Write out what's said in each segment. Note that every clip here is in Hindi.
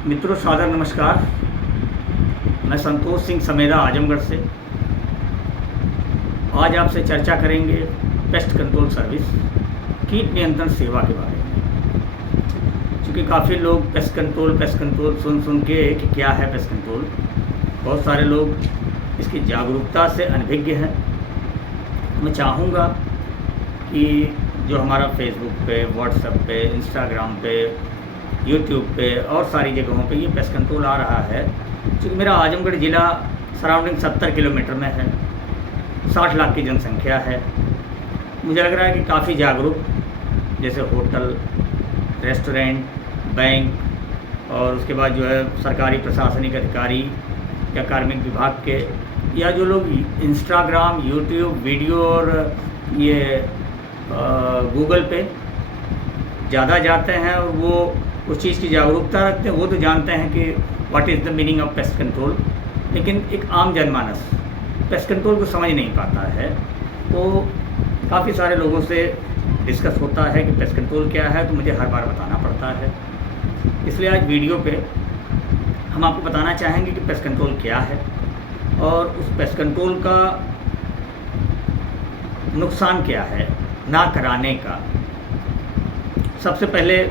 मित्रों सादर नमस्कार। मैं संतोष सिंह समेरा आजमगढ़ से आज आपसे चर्चा करेंगे पेस्ट कंट्रोल सर्विस कीट नियंत्रण सेवा के बारे में। क्योंकि काफ़ी लोग पेस्ट कंट्रोल सुन के कि क्या है पेस्ट कंट्रोल, बहुत सारे लोग इसकी जागरूकता से अनभिज्ञ हैं। मैं चाहूँगा कि जो हमारा फेसबुक पे, व्हाट्सएप पे, इंस्टाग्राम पे, यूट्यूब पे और सारी जगहों पे ये पेस्ट कंट्रोल आ रहा है। क्योंकि मेरा आजमगढ़ ज़िला सराउंडिंग 70 किलोमीटर में है, 60 लाख की जनसंख्या है। मुझे लग रहा है कि काफ़ी जागरूक, जैसे होटल, रेस्टोरेंट, बैंक और उसके बाद जो है सरकारी प्रशासनिक अधिकारी या कार्मिक विभाग के, या जो लोग इंस्टाग्राम, यूट्यूब वीडियो और ये गूगल पे ज़्यादा जाते हैं और वो उस चीज़ की जागरूकता रखते हैं, वो तो जानते हैं कि what is the meaning of pest control. लेकिन एक आम जनमानस पेस्ट कंट्रोल को समझ नहीं पाता है। तो काफ़ी सारे लोगों से डिस्कस होता है कि पेस्ट कंट्रोल क्या है, तो मुझे हर बार बताना पड़ता है। इसलिए आज वीडियो पे हम आपको बताना चाहेंगे कि पेस्ट कंट्रोल क्या है और उस पेस्ट कंट्रोल का नुकसान क्या है ना कराने का। सबसे पहले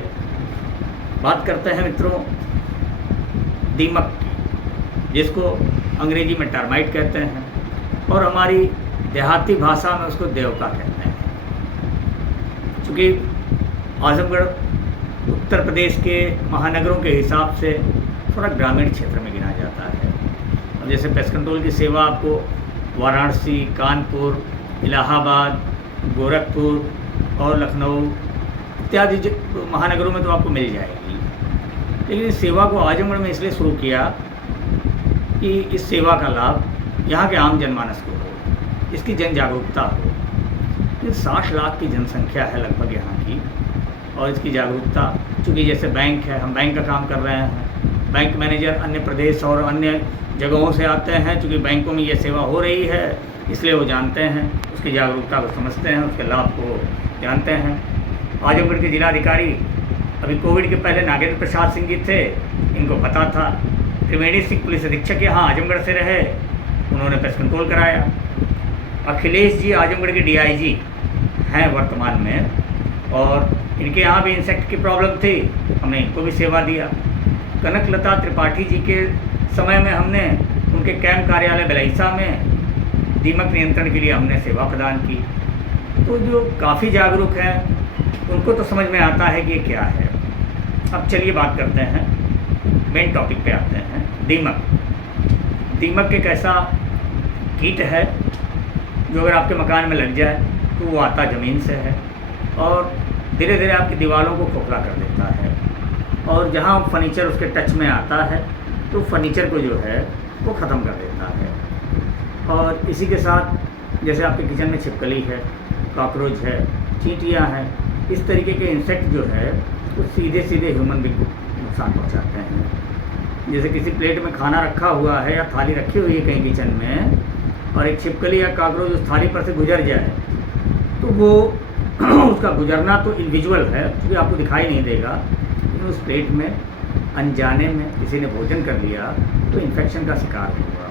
बात करते हैं मित्रों दीमक की, जिसको अंग्रेजी में टर्माइट कहते हैं और हमारी देहाती भाषा में उसको देवका कहते हैं। चूँकि आजमगढ़ उत्तर प्रदेश के महानगरों के हिसाब से थोड़ा ग्रामीण क्षेत्र में गिना जाता है। और जैसे पेस्ट कंट्रोल की सेवा आपको वाराणसी, कानपुर, इलाहाबाद, गोरखपुर और लखनऊ इत्यादि महानगरों में तो आपको मिल जाएगी। लेकिन इस सेवा को आजमगढ़ में इसलिए शुरू किया कि इस सेवा का लाभ यहाँ के आम जनमानस को हो, इसकी जन जागरूकता हो। ये 60 लाख की जनसंख्या है लगभग यहाँ की, और इसकी जागरूकता, चूँकि जैसे बैंक है, हम बैंक का काम कर रहे हैं, बैंक मैनेजर अन्य प्रदेश और अन्य जगहों से आते हैं। चूँकि बैंकों में ये सेवा हो रही है इसलिए वो जानते हैं, उसकी जागरूकता को समझते हैं, उसके लाभ को जानते हैं। आजमगढ़ के जिलाधिकारी अभी कोविड के पहले नागेंद्र प्रसाद सिंह जी थे, इनको पता था। त्रिवेणी सिंह पुलिस अधीक्षक यहाँ आजमगढ़ से रहे, उन्होंने पेस्ट कंट्रोल कराया। अखिलेश जी आजमगढ़ के DIG हैं वर्तमान में, और इनके यहाँ भी इंसेक्ट की प्रॉब्लम थी, हमने इनको भी सेवा दिया। कनकलता त्रिपाठी जी के समय में हमने उनके कैंप कार्यालय बलैसा में दीमक नियंत्रण के लिए हमने सेवा प्रदान की। तो जो काफ़ी जागरूक हैं उनको तो समझ में आता है कि ये क्या है। अब चलिए बात करते हैं, मेन टॉपिक पे आते हैं। दीमक एक ऐसा कीट है जो अगर आपके मकान में लग जाए तो वो आता ज़मीन से है और धीरे धीरे आपकी दीवारों को खोखला कर देता है, और जहाँ फर्नीचर उसके टच में आता है तो फर्नीचर को जो है वो ख़त्म कर देता है। और इसी के साथ जैसे आपके किचन में छिपकली है, कॉकरोच है, चींटियाँ हैं, इस तरीके के इंसेक्ट जो है वो सीधे सीधे ह्यूमन बीइंग को नुकसान पहुंचाते हैं। जैसे किसी प्लेट में खाना रखा हुआ है या थाली रखी हुई है कहीं किचन में, और एक छिपकली या कॉकरोच उस थाली पर से गुजर जाए तो वो उसका गुजरना तो इनविजुअल है, क्योंकि आपको दिखाई नहीं देगा, लेकिन उस प्लेट में अनजाने में किसी ने भोजन कर लिया तो इन्फेक्शन का शिकार होगा।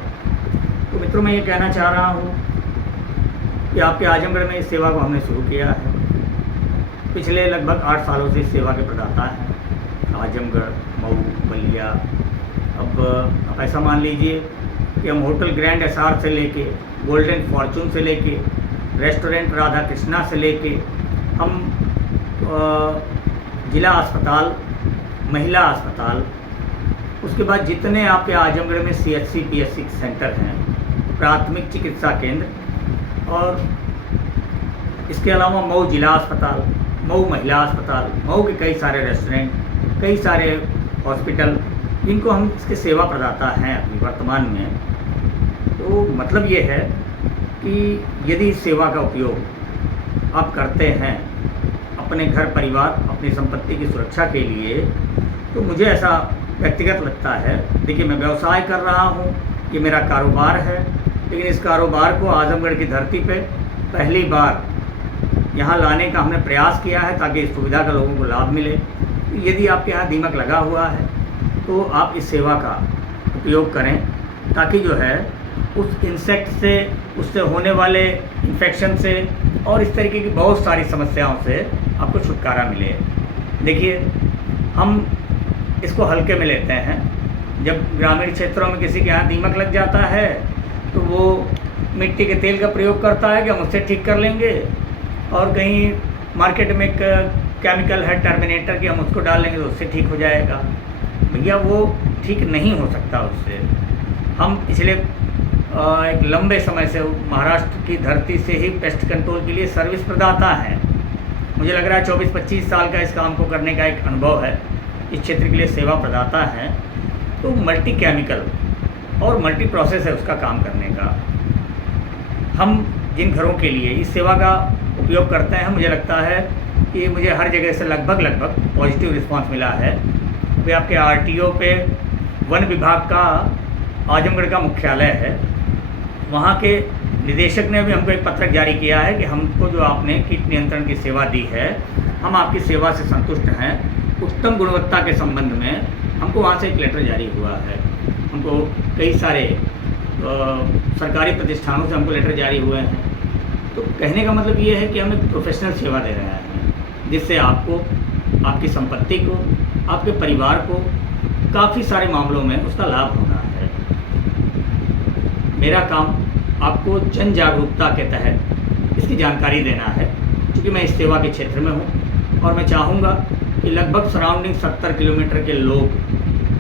तो मित्रों, मैं ये कहना चाह रहा हूँ कि आपके आजमगढ़ में इस सेवा को हमने शुरू किया है। पिछले लगभग 8 सालों से इस सेवा के प्रदाता हैं आजमगढ़, मऊ, बलिया। अब आप ऐसा मान लीजिए कि हम होटल ग्रैंड SR से लेके, गोल्डन फॉर्चून से लेके, रेस्टोरेंट राधा कृष्णा से लेके, हम जिला अस्पताल, महिला अस्पताल, उसके बाद जितने आपके आजमगढ़ में CHC PSC सेंटर हैं, प्राथमिक चिकित्सा केंद्र, और इसके अलावा मऊ जिला अस्पताल, मऊ महिला अस्पताल, मऊ के कई सारे रेस्टोरेंट, कई सारे हॉस्पिटल, जिनको हम इसके सेवा प्रदाता हैं अभी वर्तमान में। तो मतलब ये है कि यदि इस सेवा का उपयोग आप करते हैं अपने घर परिवार, अपनी संपत्ति की सुरक्षा के लिए, तो मुझे ऐसा व्यक्तिगत लगता है। देखिए, मैं व्यवसाय कर रहा हूँ, ये मेरा कारोबार है, लेकिन इस कारोबार को आजमगढ़ की धरती पे पहली बार यहाँ लाने का हमने प्रयास किया है ताकि इस सुविधा का लोगों को लाभ मिले। यदि आपके यहाँ दीमक लगा हुआ है तो आप इस सेवा का उपयोग करें, ताकि जो है उस इंसेक्ट से, उससे होने वाले इन्फेक्शन से और इस तरीके की बहुत सारी समस्याओं से आपको छुटकारा मिले। देखिए, हम इसको हल्के में लेते हैं। जब ग्रामीण क्षेत्रों में किसी के यहाँ दीमक लग जाता है तो वो मिट्टी के तेल का प्रयोग करता है कि हम उससे ठीक कर लेंगे, और कहीं मार्केट में एक केमिकल है टर्मिनेटर की, हम उसको डाल लेंगे तो उससे ठीक हो जाएगा। भैया वो ठीक नहीं हो सकता उससे। हम पिछले एक लंबे समय से महाराष्ट्र की धरती से ही पेस्ट कंट्रोल के लिए सर्विस प्रदाता हैं। मुझे लग रहा है 24-25 साल का इस काम को करने का एक अनुभव है, इस क्षेत्र के लिए सेवा प्रदाता हैं। तो मल्टी केमिकल और मल्टी प्रोसेस है उसका काम करने का। हम जिन घरों के लिए इस सेवा का उपयोग करते हैं, मुझे लगता है कि मुझे हर जगह से लगभग पॉजिटिव रिस्पांस मिला है। वे आपके आरटीओ पे वन विभाग का आजमगढ़ का मुख्यालय है, वहाँ के निदेशक ने भी हमको एक पत्रक जारी किया है कि हमको जो आपने कीट नियंत्रण की सेवा दी है, हम आपकी सेवा से संतुष्ट हैं। उत्तम गुणवत्ता के संबंध में हमको वहाँ से एक लेटर जारी हुआ है। हमको कई सारे सरकारी प्रतिष्ठानों से हमको लेटर जारी हुए हैं। तो कहने का मतलब ये है कि हम एक प्रोफेशनल सेवा दे रहे हैं, जिससे आपको, आपकी संपत्ति को, आपके परिवार को काफ़ी सारे मामलों में उसका लाभ होना है। मेरा काम आपको जन जागरूकता के तहत इसकी जानकारी देना है, क्योंकि मैं इस सेवा के क्षेत्र में हूँ और मैं चाहूँगा कि लगभग सराउंडिंग 70 किलोमीटर के लोग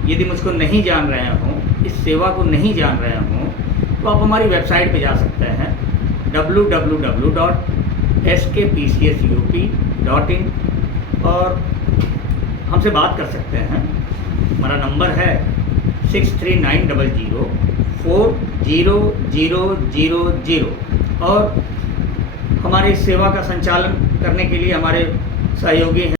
यदि मुझको नहीं जान रहे हों, इस सेवा को नहीं जान रहे हों, तो आप हमारी वेबसाइट पे जा सकते हैं www.skpcsup.in और हमसे बात कर सकते हैं। हमारा नंबर है 6390040000 और हमारी सेवा का संचालन करने के लिए हमारे सहयोगी हैं